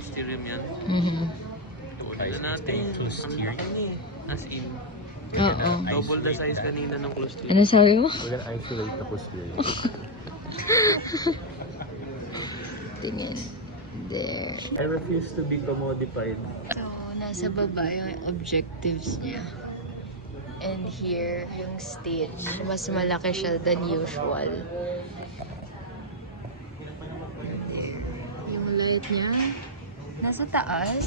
Steering yan. Tuunan na natin. Ang laki ni. As in. Oo. Double the size kanina ng close to. Ano sabi mo? We're gonna isolate the posterior. Tingin. There. I refuse to be commodified. So, nasa baba yung objectives niya. And here, yung stage. Mas malaki siya than usual. Yung light niya, nasa taas.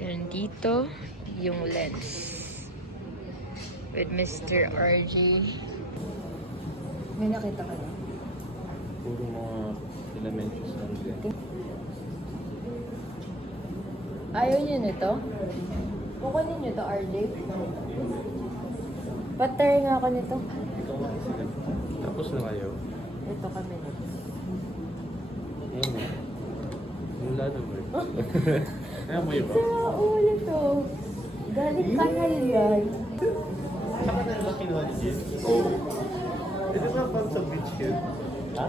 Yan dito, yung lens. With Mr. RG. May nakita ka na? Puro mga filamentous lang din. Ayaw niyo nito? Kukunin niyo to, RJ. Patter nga ako nito. Tapos na kayo. Ito kami nito. Ayun mo. Mula na ba? Ayaw mo yun ba? Sa ulo to. Galing ka na yan. Saka na ba kinuha ni Jim? Oo. Ito ba pang sa beach yun? Ha?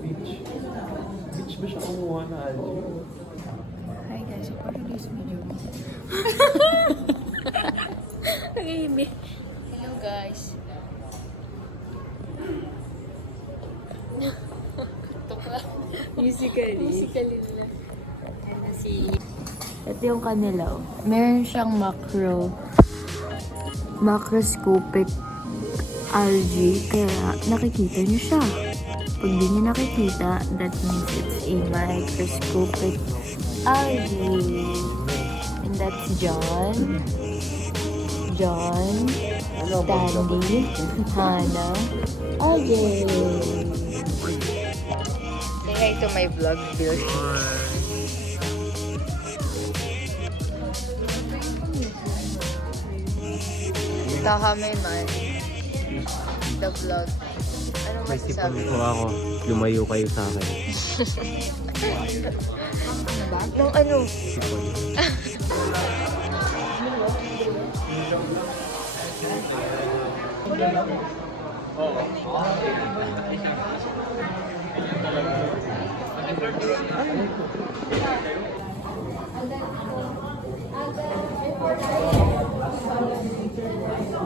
Beach. Beach ba siya kumuha na algae? Hi guys, so for today's video. Nag-iimi. Hello guys. Musically nila. Ito yung kanila. Meron siyang macroscopic algae. Kaya nakikita niyo siya. Pag di niyo nakikita, that means it's a microscopic algae. And that's John, Stanley, Hannah, Algae. Say hi to my vlog, Bill. Ito kami man. The vlog. Ano May sipon masasabi? ko ako. Lumayo kayo sa akin. Nung ano? Sipon.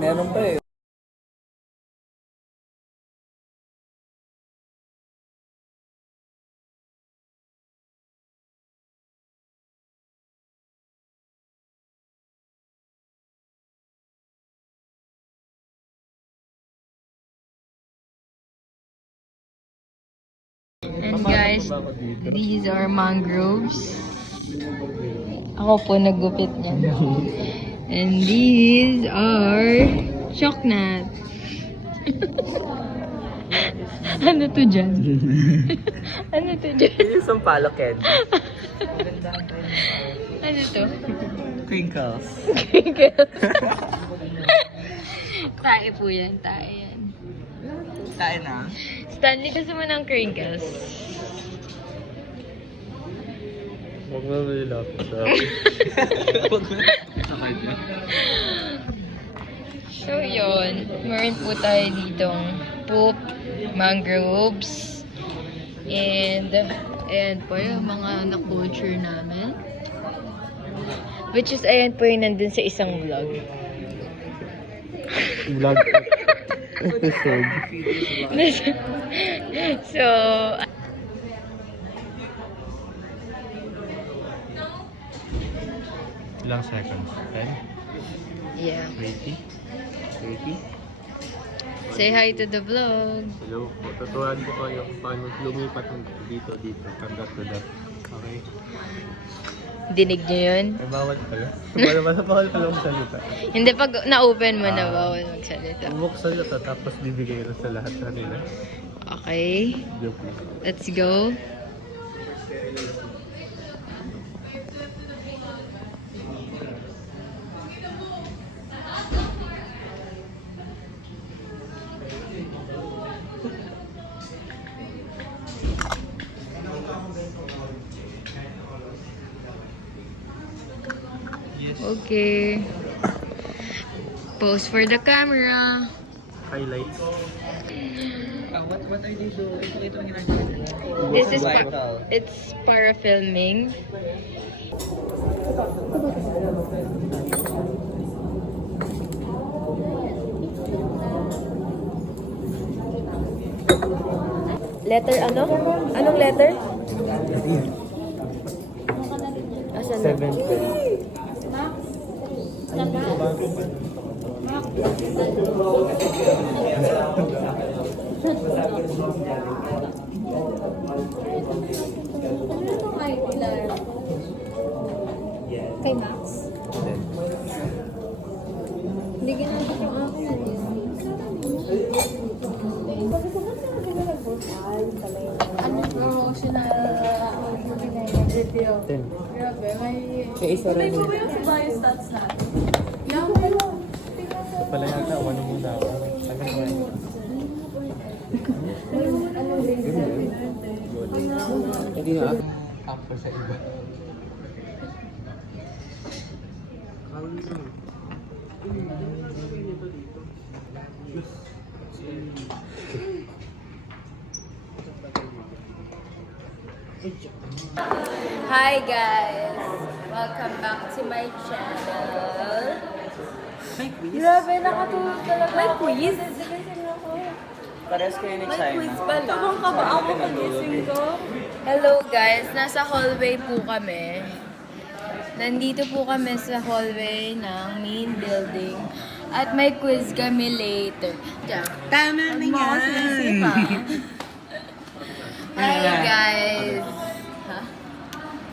Meron pa eh. And guys, these are mangroves. Ako po nagupit niyan. And these are choknat. Ano to dyan? Ano to dyan? Isang palo candy. Ano to? Crinkles. Tae po yan, tae yan. Tayo na. Stanley, gusto mo ng crinkles? Huwag mo nilapit sa So yun, meron po tayo ditong poop, mangroves, and ayan po yung mga na-culture namin. Which is, ayan po yung nandun sa isang vlog. vlog episode. So, Ilang seconds? 10? yeah. 20? 30? Say hi to the vlog. Hello po. Tuturuan ko kayo kung paano lumipat dito. Hanggang to that. Okay? Dinig niyo yun? Ay, bawal pala. Bawal pala magsalita. Hindi, pag na-open mo na, bawal magsalita. Bubuksan na to, tapos bibigay na sa lahat sa nila. Okay, Joke lang. let's go. Okay. Pose for the camera. Highlights. What are they doing? Ito ang ginagawa. This is it's para filming. Letter ano? Anong letter? Asan na? 7:30. Kay Max? Hindi ginagawa yung akin. Ano promotional video? 10. Grabe, may... Kaya isa rin. May ba yung sa bio stats natin? Yung Pala yata, ano muna ako. Sabi ko yun. anong grade sa Hindi na ako sa iba. Hi guys! Welcome back to my channel. May quiz? Grabe, nakatulog talaga. May quiz? Parehas kayo May quiz pala. Tabang ka ba ako pagising ko? Hello guys! Nasa hallway po kami. Nandito po kami sa hallway ng main building. At may quiz kami later. Tama na yan! Hi guys! Ha?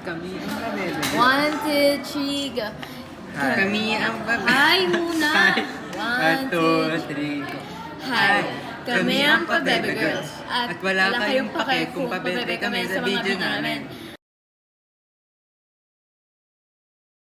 Kami ang pabebe. 1, 2, 3, go. Kami ang pabebe. Hi muna! 1, 2, 3. 3. Hi! Kami ang Pabebe Girls. At wala kayong pake kung pabebe kami sa mga video namin.